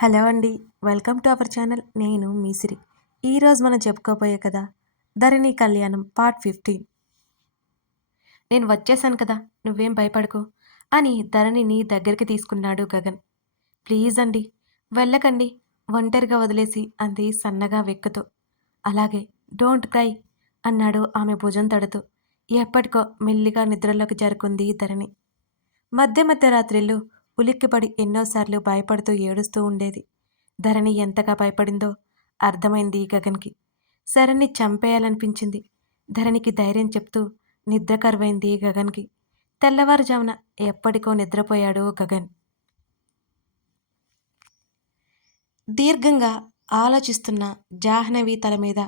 Hello అండి. Welcome to our channel. నేను మీ సిరి. ఈరోజు మనం చెప్పుకోబోయే కథ 'ధరణి కళ్యాణం' పార్ట్ 15. నేను వచ్చేసాను కదా, నువ్వేం భయపడకు అని ధరణిని దగ్గరికి తీసుకున్నాడు గగన్. ప్లీజ్ అండి, వెళ్ళకండి, ఒంటరిగా వదిలేసి అంది సన్నగా వెక్కుతూ. అలాగే, డోంట్ క్రై అన్నాడు ఆమె భుజం తడుతూ. ఎప్పటికో మెల్లిగా నిద్రలోకి జారుకుంది ధరణి. మధ్య మధ్య రాత్రిళ్ళు ఉలిక్కిపడి ఎన్నోసార్లు భయపడుతూ ఏడుస్తూ ఉండేది. ధరణి ఎంతగా భయపడిందో అర్థమైంది గగన్కి. శరణ్ని చంపేయాలనిపించింది. ధరణికి ధైర్యం చెప్తూ నిద్ర కరువైంది గగన్కి. తెల్లవారుజామున ఎప్పటికో నిద్రపోయాడు గగన్. దీర్ఘంగా ఆలోచిస్తున్న జాహ్నవి తల మీద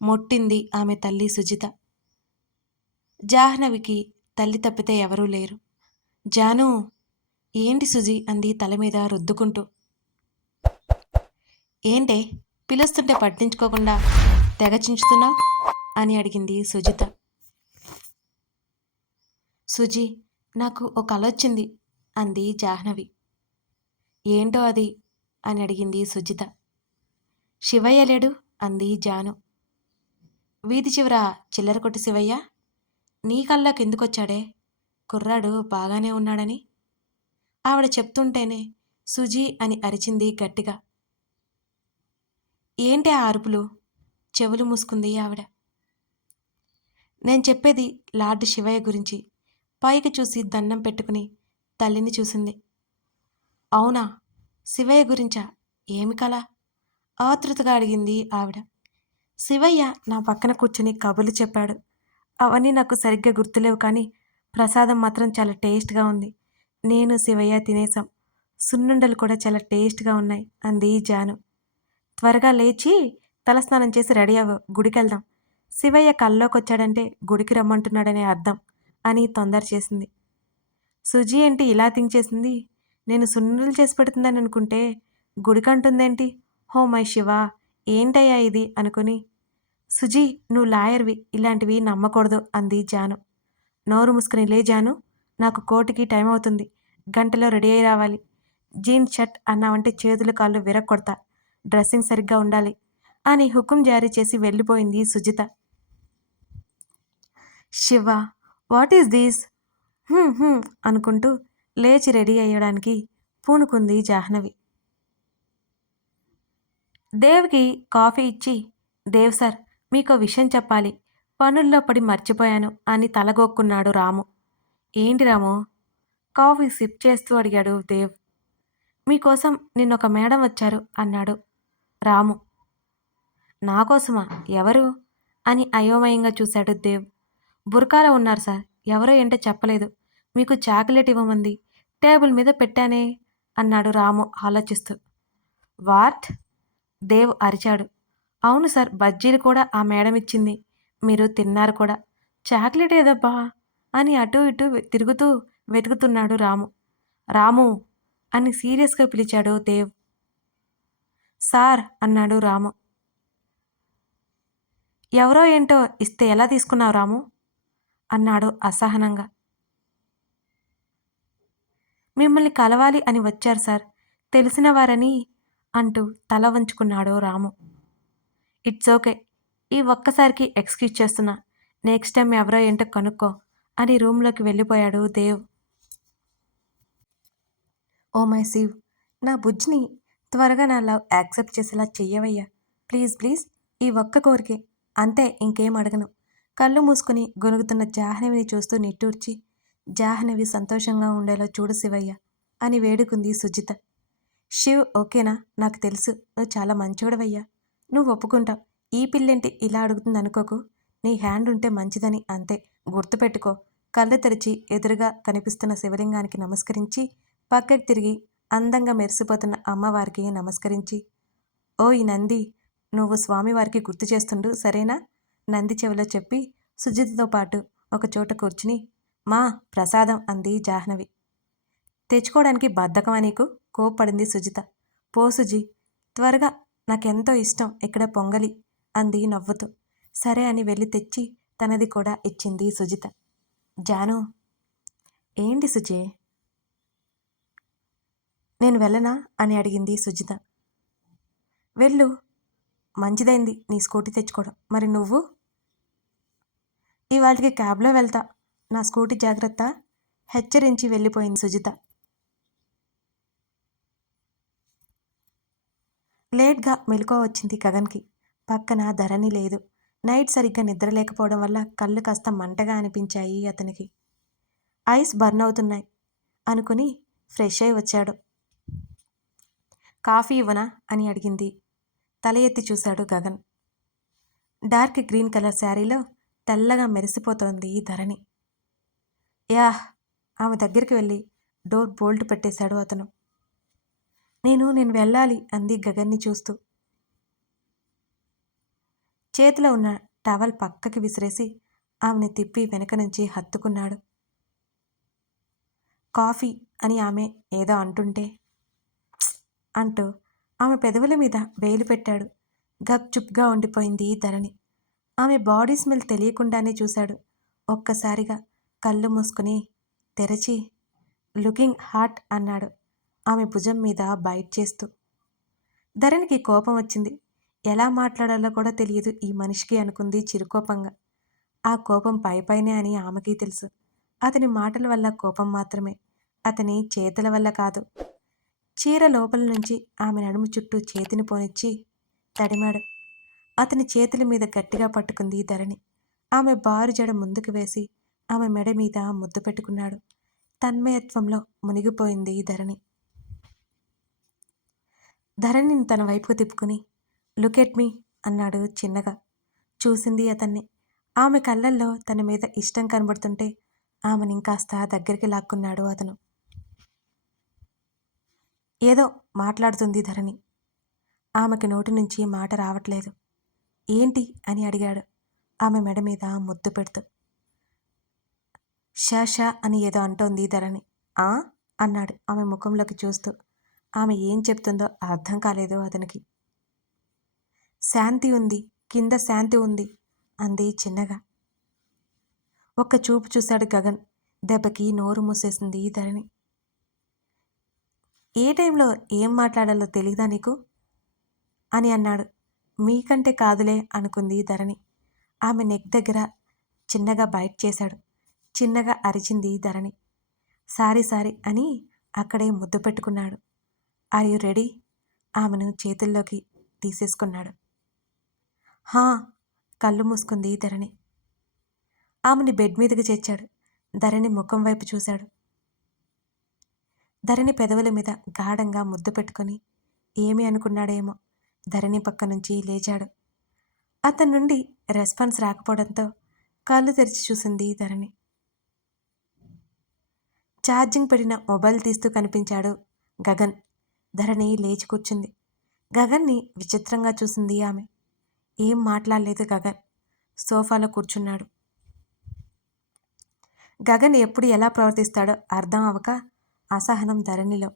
మొట్టింది ఆమె తల్లి సుజిత. జాహ్నవికి తల్లి తప్పితే ఎవరూ లేరు. జాను, ఏంటి సుజీ అంది తల మీద రుద్దుకుంటూ. ఏంటే, పిలుస్తుంటే పట్టించుకోకుండా తెగ చించుతున్నావు అని అడిగింది సుజిత. సుజీ, నాకు ఒక కలొచ్చింది అంది జాహ్నవి. ఏంటో అది అని అడిగింది సుజిత. శివయ్య లేడు అంది జాను. వీధి చివర చిల్లర కొట్టి శివయ్య నీ కల్లోకి ఎందుకొచ్చాడే? కుర్రాడు బాగానే ఉన్నాడని ఆవిడ చెప్తుంటేనే సుజీ అని అరిచింది గట్టిగా. ఏంటి ఆ అరుపులు? చెవులు మూసుకుంది ఆవిడ. నేను చెప్పేది లార్డ్ శివయ్య గురించి. పైకి చూసి దండం పెట్టుకుని తల్లిని చూసింది. అవునా, శివయ్య గురించా? ఏమి కల? ఆతృతగా అడిగింది ఆవిడ. శివయ్య నా పక్కన కూర్చుని కబుర్లు చెప్పాడు. అవన్నీ నాకు సరిగ్గా గుర్తులేవు, కానీ ప్రసాదం మాత్రం చాలా టేస్ట్గా ఉంది. నేను శివయ్య తినేసాం. సున్నుండలు కూడా చాలా టేస్ట్గా ఉన్నాయి అంది జాను. త్వరగా లేచి తలస్నానం చేసి రెడీ అవ్వు, గుడికెళ్దాం. శివయ్య కల్లోకొచ్చాడంటే గుడికి రమ్మంటున్నాడనే అర్థం అని తొందర చేసింది. సుజీ ఏంటి ఇలా థింక్ చేసింది? నేను సున్నుండలు చేసి పెడుతుందని అనుకుంటే గుడికంటుందేంటి? హో మై శివ, ఏంటయ్యా ఇది అనుకుని, సుజీ నువ్వు లాయర్వి, ఇలాంటివి నమ్మకూడదు అంది జాను. నోరు మూసుకుని లే జాను, నాకు కోర్టుకి టైం అవుతుంది. గంటలో రెడీ అయి రావాలి. జీన్స్ షర్ట్ అన్నావంటే చేతులు కాళ్ళు విరక్కొడతా. డ్రెస్సింగ్ సరిగ్గా ఉండాలి అని హుకుం జారీ చేసి వెళ్ళిపోయింది Sujitha. Shiva, what is these అనుకుంటూ లేచి రెడీ అయ్యడానికి పూనుకుంది జాహ్నవి. దేవ్కి కాఫీ ఇచ్చి, దేవ్ సార్, మీకో విషయం చెప్పాలి, పనుల్లో పడి మర్చిపోయాను అని తలగొక్కున్నాడు రాము. ఏంటి రాము? కాఫీ సిప్ చేస్తూ అడిగాడు దేవ్. మీకోసం నిన్నొక మేడం వచ్చారు అన్నాడు రాము. నాకోసమా? ఎవరు అని అయోమయంగా చూశాడు దేవ్. బుర్కాలో ఉన్నారు సార్, ఎవరో ఏంటో చెప్పలేదు. మీకు చాక్లెట్ ఇవ్వమంది, టేబుల్ మీద పెట్టానే అన్నాడు రాము ఆలోచిస్తూ. వాట్? దేవ్ అరిచాడు. అవును సార్, బజ్జీలు కూడా ఆ మేడం ఇచ్చింది, మీరు తిన్నారు కూడా. చాక్లెట్ ఏదబ్బా అని అటూ ఇటూ తిరుగుతూ వెతుకుతున్నాడు రాము. రాము అని సీరియస్గా పిలిచాడు దేవ్. సార్ అన్నాడు రాము. ఎవరో ఏంటో ఇస్తే ఎలా తీసుకున్నావు రాము అన్నాడు అసహనంగా. మిమ్మల్ని కలవాలి అని వచ్చారు సార్, తెలిసిన వారని అంటూ తల వంచుకున్నాడు రాము. ఇట్స్ ఓకే, ఈ ఒక్కసారికి ఎక్స్క్యూజ్ చేస్తున్నా. నెక్స్ట్ టైం ఎవరో ఏంటో కనుక్కో అని రూమ్లోకి వెళ్ళిపోయాడు దేవ్. ఓ మై శివ్, నా బుజ్జిని త్వరగా నా లవ్ యాక్సెప్ట్ చేసేలా చెయ్యవయ్యా. ప్లీజ్ ప్లీజ్, ఈ ఒక్క కోరికే, అంతే, ఇంకేం అడగను. కళ్ళు మూసుకుని గొనుగుతున్న జాహ్నవిని చూస్తూ నిట్టూర్చి, జాహ్నవి సంతోషంగా ఉండేలా చూడు శివయ్య అని వేడుకుంది సుజిత. శివ్ ఓకేనా? నాకు తెలుసు నువ్వు చాలా మంచోడవయ్యా. నువ్వు ఒప్పుకుంటావు. ఈ పిల్లేంటి ఇలా అడుగుతుంది అనుకోకు. నీ హ్యాండ్ ఉంటే మంచిదని, అంతే, గుర్తుపెట్టుకో. కళ్ళు తెరిచి ఎదురుగా కనిపిస్తున్న శివలింగానికి నమస్కరించి పక్కకి తిరిగి అందంగా మెరిసిపోతున్న అమ్మవారికి నమస్కరించి, ఓ ఈ నంది, నువ్వు స్వామివారికి గుర్తు చేస్తుండు సరేనా? నంది చెవిలో చెప్పి సుజితతో పాటు ఒక చోట కూర్చుని, మా ప్రసాదం అంది జాహ్నవి. తెచ్చుకోవడానికి బద్ధకమా నీకు? కోప్పడింది సుజిత. పో సుజీ, త్వరగా, నాకెంతో ఇష్టం ఇక్కడ పొంగలి అంది నవ్వుతూ. సరే అని వెళ్ళి తెచ్చి తనది కూడా ఇచ్చింది సుజిత. జాను, ఏంటి సుజీ? నేను వెళ్ళనా అని అడిగింది సుజిత. వెళ్ళు. మంచిదైంది నీ స్కూటీ తెచ్చుకోవడం. మరి నువ్వు? ఇవాళకి క్యాబ్లో వెళ్తా. నా స్కూటీ జాగ్రత్త హెచ్చరించి వెళ్ళిపోయింది సుజిత. లేట్గా మెలకువ వచ్చింది గగన్కి. పక్కన ధరణి లేదు. నైట్ సరిగ్గా నిద్ర లేకపోవడం వల్ల కళ్ళు కాస్త మంటగా అనిపించాయి అతనికి. ఐస్ బర్న్ అవుతున్నాయి అనుకుని ఫ్రెష్ అయి వచ్చాడు. కాఫీ ఇవ్వనా అని అడిగింది. తల ఎత్తి చూశాడు గగన్. డార్క్ గ్రీన్ కలర్ శారీలో తెల్లగా మెరిసిపోతోంది ధరణి. యాహ్! ఆమె దగ్గరికి వెళ్ళి డోర్ బోల్ట్ పెట్టేశాడు అతను. నేను వెళ్ళాలి అంది గగన్ని చూస్తూ. చేతిలో ఉన్న టవల్ పక్కకి విసిరేసి ఆమెని తిప్పి వెనక నుంచి హత్తుకున్నాడు. కాఫీ అని ఆమె ఏదో అంటుంటే అంటూ ఆమె పెదవుల మీద వేలు పెట్టాడు. గప్చుప్గా ఉండిపోయింది ధరణి. ఆమె బాడీ స్మెల్ తెలియకుండానే చూశాడు. ఒక్కసారిగా కళ్ళు మూసుకుని తెరచి లుకింగ్ హాట్ అన్నాడు ఆమె భుజం మీద బైట్ చేస్తూ. ధరణికి కోపం వచ్చింది. ఎలా మాట్లాడాలో కూడా తెలియదు ఈ మనిషికి అనుకుంది చిరుకోపంగా. ఆ కోపం పైపైనే అని ఆమెకి తెలుసు. అతని మాటల వల్ల కోపం మాత్రమే, అతని చేతుల వల్ల కాదు. చీర లోపల నుంచి ఆమె నడుము చుట్టూ చేతిని పోనిచ్చి తడిమాడు. అతని చేతుల మీద గట్టిగా పట్టుకుంది ధరణి. ఆమె బారు జడ ముందుకు వేసి ఆమె మెడ మీద ముద్దు పెట్టుకున్నాడు. తన్మయత్వంలో మునిగిపోయింది ధరణి. ధరణిని తన వైపుకు తిప్పుకుని లుక్ ఎట్ మీ అన్నాడు చిన్నగా. చూసింది అతన్ని. ఆమె కళ్ళల్లో తన మీద ఇష్టం కనబడుతుంటే ఆమెని ఇంకాస్త దగ్గరికి లాక్కున్నాడు అతను. ఏదో మాట్లాడుతుంది ధరణి. ఆమెకి నోటి నుంచి మాట రావట్లేదు. ఏంటి అని అడిగాడు ఆమె మెడ మీద ముద్దు పెడుతూ. షా షా అని ఏదో అంటోంది ధరణి. ఆ అన్నాడు ఆమె ముఖంలోకి చూస్తూ. ఆమె ఏం చెప్తుందో అర్థం కాలేదు అతనికి. శాంతి ఉంది, కింద శాంతి ఉంది అంది చిన్నగా. ఒక్క చూపు చూశాడు గగన్. దెబ్బకి నోరు మూసేసింది ధరణి. ఏ టైంలో ఏం మాట్లాడాలో తెలీదా నీకు అని అన్నాడు. మీకంటే కాదులే అనుకుంది ధరణి. ఆమె నెక్ దగ్గర చిన్నగా బైట్ చేశాడు. చిన్నగా అరిచింది ధరణి. సారీ సారీ అని అక్కడే ముద్దు పెట్టుకున్నాడు. Are you ready? ఆమెను చేతుల్లోకి తీసేసుకున్నాడు. హా కళ్ళు మూసుకుంది ధరణి. ఆమెని బెడ్ మీదకి చేర్చాడు. ధరణి ముఖం వైపు చూశాడు. ధరణి పెదవుల మీద గాఢంగా ముద్దు పెట్టుకుని ఏమి అనుకున్నాడేమో ధరణి పక్క నుంచి లేచాడు. అతని నుండి రెస్పాన్స్ రాకపోవడంతో కళ్ళు తెరిచి చూసింది ధరణి. ఛార్జింగ్ పెట్టిన మొబైల్ తీస్తూ కనిపించాడు గగన్. ధరణి లేచి కూర్చుంది. గగన్ని విచిత్రంగా చూసింది ఆమె. ఏం మాట్లాడలేదు గగన్. సోఫాలో కూర్చున్నాడు. గగన్ ఎప్పుడు ఎలా ప్రవర్తిస్తాడో అర్థం అవ్వక అసహనం ధరణిలో.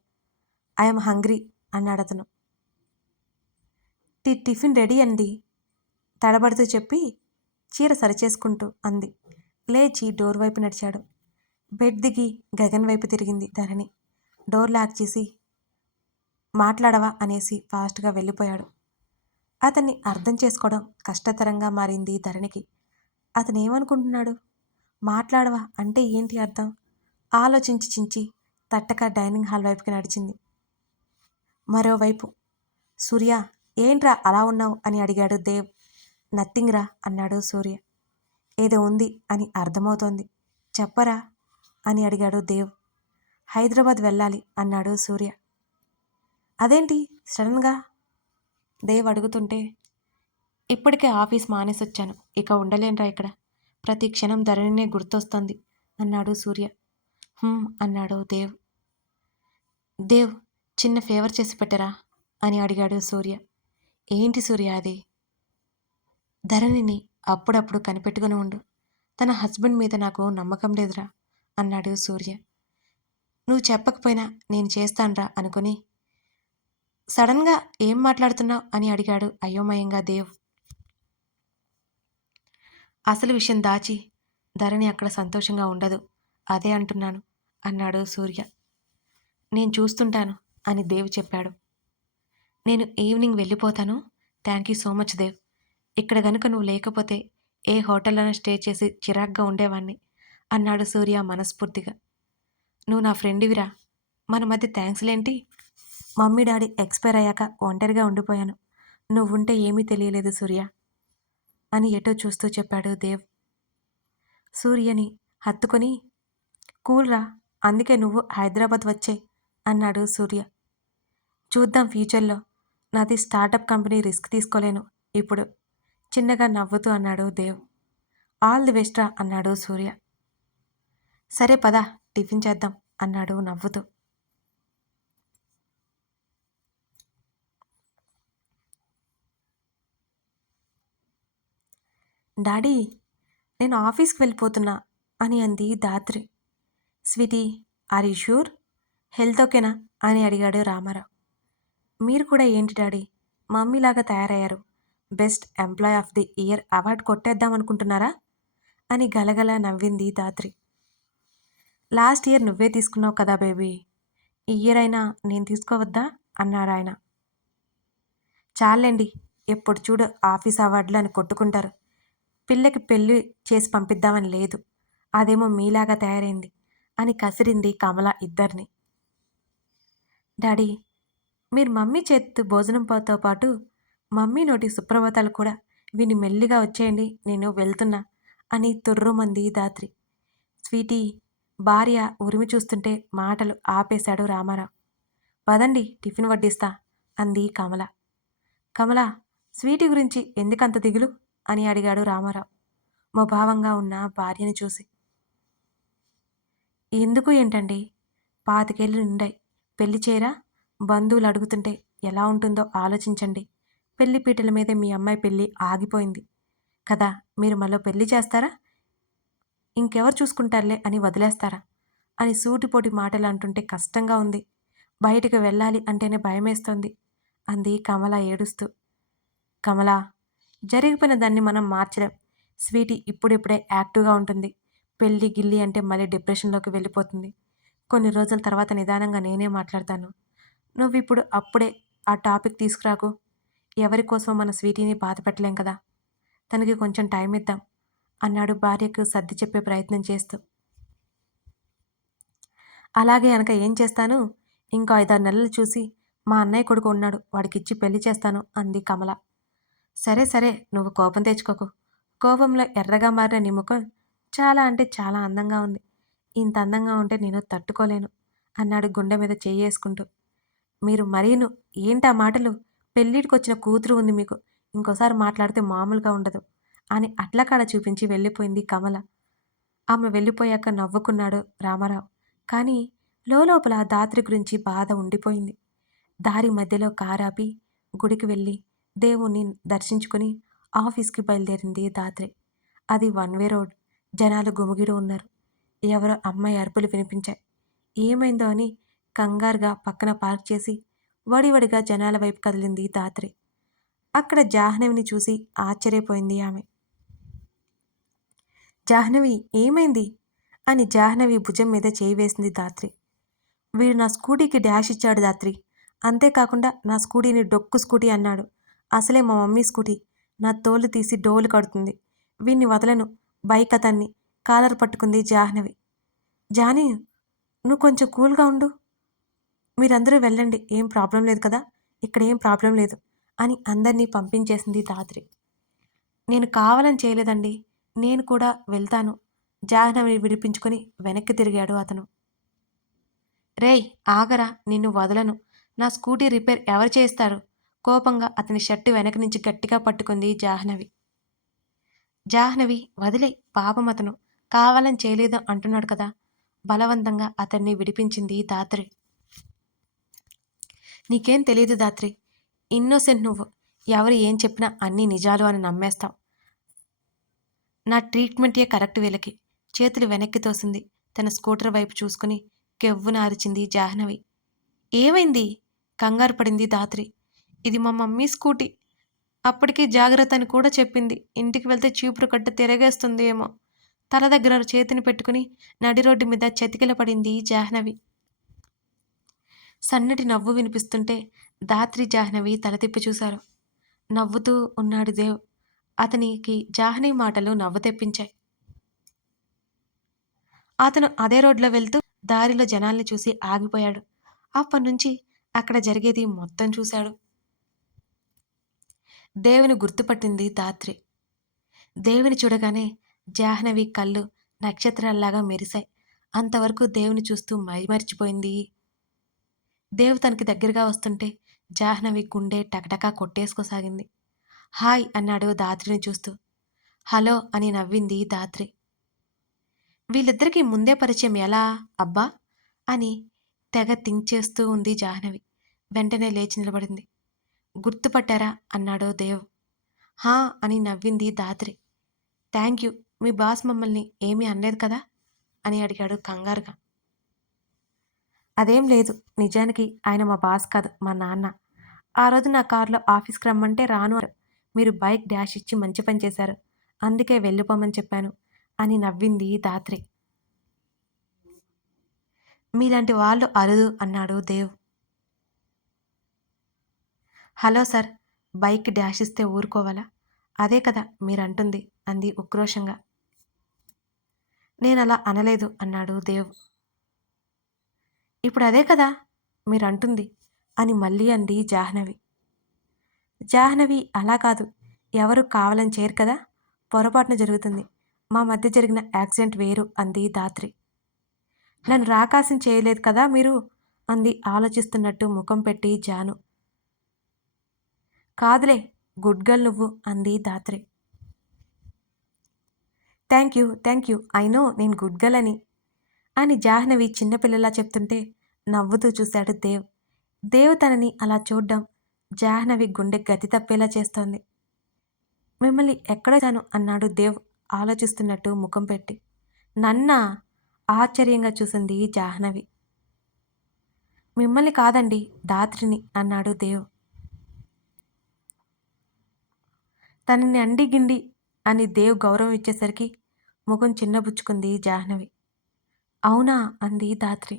ఐఎమ్ హంగ్రీ అన్నాడతను. టిఫిన్ రెడీ అండి తడబడుతూ చెప్పి చీర సరిచేసుకుంటూ అంది. లేచి డోర్ వైపు నడిచాడు. బెడ్ దిగి గగన్ వైపు తిరిగింది ధరణి. డోర్ లాక్ చేసి మాట్లాడవా అనేసి ఫాస్ట్గా వెళ్ళిపోయాడు. అతన్ని అర్థం చేసుకోవడం కష్టతరంగా మారింది ధరణికి. అతను ఏమనుకుంటున్నాడు? మాట్లాడవా అంటే ఏంటి అర్థం? ఆలోచించి తట్టక డైనింగ్ హాల్ వైపుకి నడిచింది. మరోవైపు సూర్య ఏంట్రా అలా ఉన్నావు అని అడిగాడు దేవ్. నథింగ్ రా అన్నాడు సూర్య. ఏదో ఉంది అని అర్థమవుతోంది, చెప్పరా అని అడిగాడు దేవ్. హైదరాబాద్ వెళ్ళాలి అన్నాడు సూర్య. అదేంటి సడన్గా దేవ్ అడుగుతుంటే, ఇప్పటికే ఆఫీస్ మానేసొచ్చాను, ఇక ఉండలేనురా ఇక్కడ, ప్రతి క్షణం ధరణినే గుర్తొస్తుంది అన్నాడు సూర్య. అన్నాడు దేవ్. దేవ్ చిన్న ఫేవర్ చేసి పెట్టరా అని అడిగాడు సూర్య. ఏంటి సూర్య అది? ధరణిని అప్పుడప్పుడు కనిపెట్టుకుని ఉండు. తన హస్బెండ్ మీద నాకు నమ్మకం లేదురా అన్నాడు సూర్య. నువ్వు చెప్పకపోయినా నేను చేస్తానురా అనుకుని. సడన్గా ఏం మాట్లాడుతున్నావు అని అడిగాడు అయోమయంగా దేవ్. అసలు విషయం దాచి ధరణి అక్కడ సంతోషంగా ఉండదు, అదే అంటున్నాను అన్నాడు సూర్య. నేను చూస్తుంటాను అని దేవ్ చెప్పాడు. నేను ఈవినింగ్ వెళ్ళిపోతాను. Thank you so much Dev. ఇక్కడ గనుక నువ్వు లేకపోతే ఏ హోటల్లోనో స్టే చేసి చిరాగ్గా ఉండేవాణ్ణి అన్నాడు సూర్య మనస్ఫూర్తిగా. నువ్వు నా ఫ్రెండివిరా. మన మధ్య థ్యాంక్స్‌లేంటి? మమ్మీ, డాడీ ఎక్స్‌పైర్ అయ్యాక ఒంటరిగా ఉండిపోయాను. నువ్వుంటే ఏమీ తెలియలేదు సూర్య అని ఎటో చూస్తూ చెప్పాడు దేవ్. సూర్యని హత్తుకొని కూల్‌రా, అందుకే నువ్వు హైదరాబాద్ వచ్చేయి అన్నాడు సూర్య. చూద్దాం ఫ్యూచర్‌లో. నాది స్టార్టప్ కంపెనీ, రిస్క్ తీసుకోలేను ఇప్పుడు చిన్నగా నవ్వుతూ అన్నాడు దేవ్. ఆల్ ది బెస్ట్ రా అన్నాడు సూర్య. సరే పద, టిఫిన్ చేద్దాం అన్నాడు నవ్వుతూ. డాడీ, నేను ఆఫీస్కి వెళ్ళిపోతున్నా అని అంది Dhatri. Sweetie, are you sure? Health ఓకేనా అని అడిగాడు రామారావు. మీరు కూడా ఏంటి డాడీ మమ్మీలాగా తయారయ్యారు? Best employee of the year award కొట్టేద్దాం అనుకుంటున్నారా అని గలగలా నవ్వింది ధాత్రి. లాస్ట్ ఇయర్ నువ్వే తీసుకున్నావు కదా బేబీ, ఈ ఇయర్ అయినా నేను తీసుకోవద్దా అన్నాడు ఆయన. చాలండి, ఎప్పుడు చూడు ఆఫీస్ అవార్డులు అని కొట్టుకుంటారు. పిల్లకి పెళ్ళి చేసి పంపిద్దామని లేదు, అదేమో మీలాగా తయారైంది అని కసిరింది కమల ఇద్దరిని. డాడీ, మీరు మమ్మీ చేతి భోజనంతో పాటు మమ్మీ నోటి సుప్రభాతాలు కూడా విని మెల్లిగా వచ్చేయండి, నేను వెళ్తున్నా అని తుర్రుమంది ధాత్రి. స్వీటీ, భార్య ఉరిమి చూస్తుంటే మాటలు ఆపేశాడు రామారావు. పదండి, టిఫిన్ వడ్డిస్తా అంది కమల. కమల, స్వీటీ గురించి ఎందుకంత దిగులు అని అడిగాడు రామారావు ముభావంగా ఉన్న భార్యని చూసి. ఎందుకు ఏంటండి, 25 ఏళ్ళు నిండాయి, పెళ్లి చేయరా? బంధువులు అడుగుతుంటే ఎలా ఉంటుందో ఆలోచించండి. పెళ్లి పీటల మీదే మీ అమ్మాయి పెళ్ళి ఆగిపోయింది కదా, మీరు మళ్ళీ పెళ్లి చేస్తారా? ఇంకెవరు చూసుకుంటారులే అని వదిలేస్తారా అని సూటిపోటి మాటలు అంటుంటే కష్టంగా ఉంది. బయటకు వెళ్ళాలి అంటేనే భయమేస్తోంది అంది కమల ఏడుస్తూ. కమలా, జరిగిపోయిన దాన్ని మనం మార్చలేం. స్వీటీ ఇప్పుడిప్పుడే యాక్టివ్గా ఉంటుంది. పెళ్ళి గిల్లి అంటే మళ్ళీ డిప్రెషన్లోకి వెళ్ళిపోతుంది. కొన్ని రోజుల తర్వాత నిదానంగా నేనే మాట్లాడతాను. నువ్విప్పుడు అప్పుడే ఆ టాపిక్ తీసుకురాకు. ఎవరి కోసం మన స్వీటీని బాధ పెట్టలేం కదా, తనకి కొంచెం టైం ఇద్దాం అన్నాడు భార్యకు సర్ది చెప్పే ప్రయత్నం చేస్తూ. అలాగే అనక ఏం చేస్తాను, ఇంకో 5-6 నెలలు చూసి మా అన్నయ్య కొడుకు ఉన్నాడు, వాడికిచ్చి పెళ్లి చేస్తాను అంది కమల. సరే సరే, నువ్వు కోపం తెచ్చుకోకు. కోపంలో ఎర్రగా మారిన నీ ముఖం చాలా అంటే చాలా అందంగా ఉంది. ఇంత అందంగా ఉంటే నేను తట్టుకోలేను అన్నాడు గుండె మీద చెయ్యేసుకుంటూ. మీరు మరీను, ఏంటా మాటలు? పెళ్ళిడికొచ్చిన కూతురు ఉంది మీకు, ఇంకోసారి మాట్లాడితే మామూలుగా ఉండదు అని అట్లకాడ చూపించి వెళ్ళిపోయింది కమల. ఆమె వెళ్ళిపోయాక నవ్వుకున్నాడు రామారావు. కానీ లోపల ధాత్రి గురించి బాధ ఉండిపోయింది. దారి మధ్యలో కారాపి గుడికి వెళ్ళి దేవుణ్ణి దర్శించుకుని ఆఫీస్కి బయలుదేరింది ధాత్రి. అది 1 వే రోడ్. జనాలు గుమిగిడు ఉన్నారు. ఎవరో అమ్మాయి అరుపులు వినిపించాయి. ఏమైందో అని కంగారుగా పక్కన పార్క్ చేసి వడివడిగా జనాల వైపు కదిలింది ధాత్రి. అక్కడ జాహ్నవిని చూసి ఆశ్చర్యపోయింది ఆమె. జాహ్నవి, ఏమైంది అని జాహ్నవి భుజం మీద చేయి వేసింది ధాత్రి. వీడు నా స్కూటీకి డాష్ ఇచ్చాడు ధాత్రి. అంతేకాకుండా నా స్కూటీని డొక్కు స్కూటీ అన్నాడు. అసలే మా మమ్మీ స్కూటీ నా తోలు తీసి డోలు కడుతుంది. వీణ్ణి వదలను, బైక్ అతన్ని కాలర్ పట్టుకుంది జాహ్నవి. జానీ, నువ్వు కొంచెం కూల్గా ఉండు. మీరందరూ వెళ్ళండి, ఏం ప్రాబ్లం లేదు కదా, ఇక్కడ ఏం ప్రాబ్లం లేదు అని అందరినీ పంపించేసింది ధాత్రి. నేను కావాలని చేయలేదండి, నేను కూడా వెళ్తాను. జాహ్నవిని విడిపించుకొని వెనక్కి తిరిగాడు అతను. రేయ్, ఆగరా, నిన్ను వదలను. నా స్కూటీ రిపేర్ ఎవరు చేస్తారు? కోపంగా అతని షర్టు వెనక నుంచి గట్టిగా పట్టుకుంది జాహ్నవి. జాహ్నవి, వదిలే, పాపం అతను కావాలని చేయలేదు అంటున్నాడు కదా. బలవంతంగా అతన్ని విడిపించింది ధాత్రి. నీకేం తెలియదు ధాత్రి, ఇన్నోసెంట్ నువ్వు. ఎవరు ఏం చెప్పినా అన్నీ నిజాలు అని నమ్మేస్తావు. నా ట్రీట్మెంటే కరెక్ట్ వీళ్ళకి. చేతులు వెనక్కి తోసింది. తన స్కూటర్ వైపు చూసుకుని కెవ్వున అరిచింది జాహ్నవి. ఏమైంది? కంగారు పడింది ధాత్రి. ఇది మా మమ్మీ స్కూటీ. అప్పటికే జాగ్రత్త అని కూడా చెప్పింది. ఇంటికి వెళ్తే చీపురు కట్ట తిరగేస్తుంది ఏమో. తల దగ్గర చేతిని పెట్టుకుని నడి రోడ్డు మీద చతికిల పడింది జాహ్నవి. సన్నటి నవ్వు వినిపిస్తుంటే ధాత్రి జాహ్నవి తల తిప్పి చూశారు. నవ్వుతూ ఉన్నాడు దేవ్. అతనికి జాహ్నవి మాటలు నవ్వు తెప్పించాయి. అతను అదే రోడ్లో వెళ్తూ దారిలో జనాల్ని చూసి ఆగిపోయాడు. అప్పటినుంచి అక్కడ జరిగేది మొత్తం చూశాడు. దేవుని గుర్తుపట్టింది ధాత్రి. దేవుని చూడగానే జాహ్నవి కళ్ళు నక్షత్రాల్లాగా మెరిశాయి. అంతవరకు దేవుని చూస్తూ మైమరిచిపోయింది. దేవ్ తనకి దగ్గరగా వస్తుంటే జాహ్నవి గుండె టకటకా కొట్టేసుకోసాగింది. హాయ్ అన్నాడు ధాత్రిని చూస్తూ. హలో అని నవ్వింది ధాత్రి. వీళ్ళిద్దరికీ ముందే పరిచయం ఎలా అబ్బా అని తెగ థింక్ చేస్తూ ఉంది జాహ్నవి. వెంటనే లేచి నిలబడింది. గుర్తుపట్టారా అన్నాడు దేవ్. హా అని నవ్వింది ధాత్రి. Thank you. మీ బాస్ మమ్మల్ని ఏమీ అనలేదు కదా అని అడిగాడు కంగారుగా. అదేం లేదు. నిజానికి ఆయన మా బాస్ కాదు, మా నాన్న. ఆ రోజు నా కారులో ఆఫీస్కి రమ్మంటే రాను అన్నారు. మీరు బైక్ డాష్ ఇచ్చి మంచి పని చేశారు. అందుకే వెళ్ళిపోమని చెప్పాను అని నవ్వింది ధాత్రి. మీలాంటి వాళ్ళు అరుదు అన్నాడు Dev. Hello sir, bike dash ఇస్తే ఊరుకోవాలా? అదే కదా మీరంటుంది అంది ఉక్రోషంగా. నేనలా అనలేదు అన్నాడు దేవ్. ఇప్పుడు అదే కదా మీరంటుంది అని మళ్ళీ అంది జాహ్నవి. జాహ్నవి అలా కాదు, ఎవరు కావాలని చేయరు కదా, పొరపాటున జరుగుతుంది. మా మధ్య జరిగిన యాక్సిడెంట్ వేరు అంది ధాత్రి. నన్ను రాకాసం చేయలేదు కదా మీరు అంది ఆలోచిస్తున్నట్టు ముఖం పెట్టి జాను. కాదులే, గుడ్ గర్ల్ నువ్వు అంది ధాత్రి. థ్యాంక్ యూ ఐ నో నేను గుడ్ గర్ల్ అని జాహ్నవి చిన్నపిల్లలా చెప్తుంటే నవ్వుతూ చూశాడు దేవ్. దేవ్ తనని అలా చూడ్డం జాహ్నవి గుండె గతి తప్పేలా చేస్తోంది. మిమ్మల్ని ఎక్కడొచ్చాను అన్నాడు దేవ్ ఆలోచిస్తున్నట్టు ముఖం పెట్టి. నన్నా ఆశ్చర్యంగా చూసింది జాహ్నవి. మిమ్మల్ని కాదండి, ధాత్రిని అన్నాడు దేవ్. తనని అండి గిండి అని దేవ్ గౌరవం ఇచ్చేసరికి ముఖం చిన్నబుచ్చుకుంది జాహ్నవి. అవునా అంది ధాత్రి.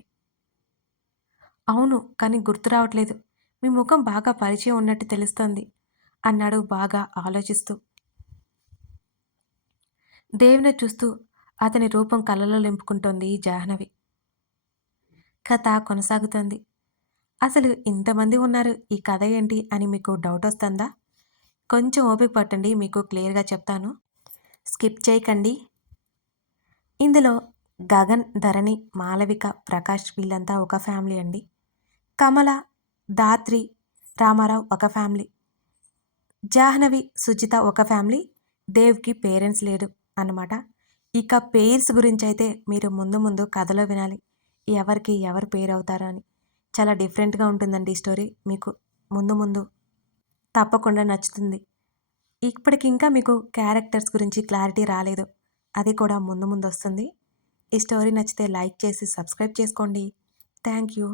అవును, కానీ గుర్తు రావట్లేదు. మీ ముఖం బాగా పరిచయం ఉన్నట్టు తెలుస్తోంది అన్నాడు బాగా ఆలోచిస్తూ. దేవుని చూస్తూ అతని రూపం కళ్ళలో నింపుకుంటోంది జాహ్నవి. కథ కొనసాగుతోంది. అసలు ఇంతమంది ఉన్నారు, ఈ కథ ఏంటి అని మీకు డౌట్ వస్తుందా? కొంచెం ఓపిక పట్టండి, మీకు క్లియర్గా చెప్తాను. స్కిప్ చేయకండి. ఇందులో గగన్, ధరణి, మాలవిక, ప్రకాష్ వీళ్ళంతా ఒక ఫ్యామిలీ అండి. కమల, ధాత్రి, రామారావు ఒక ఫ్యామిలీ. జాహ్నవి, సుజిత ఒక ఫ్యామిలీ. దేవ్కి పేరెంట్స్ లేడు అన్నమాట. ఇక పేర్స్ గురించి అయితే మీరు ముందు ముందు కథలో వినాలి, ఎవరికి ఎవరు పేరు అవుతారో అని. చాలా డిఫరెంట్గా ఉంటుందండి ఈ స్టోరీ. మీకు ముందు ముందు తప్పకుండా నచ్చుతుంది. ఇప్పటికింకా మీకు క్యారెక్టర్స్ గురించి క్లారిటీ రాలేదు, అది కూడా ముందు ముందు వస్తుంది. ఈ స్టోరీ నచ్చితే లైక్ చేసి సబ్స్క్రైబ్ చేసుకోండి. Thank you.